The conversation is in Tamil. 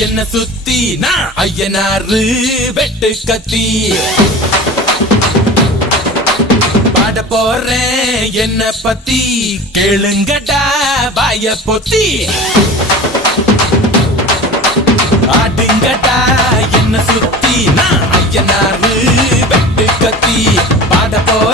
என்ன சுத்தி நான் ஐயனாரு வெட்டு கத்தி பாட போறேன் என்ன பத்தி கேளுங்கடா வாய பொத்தி ஆடுங்கடா என்ன சுத்தி நான் ஐயனாரு வெட்டு கத்தி பாட போறேன்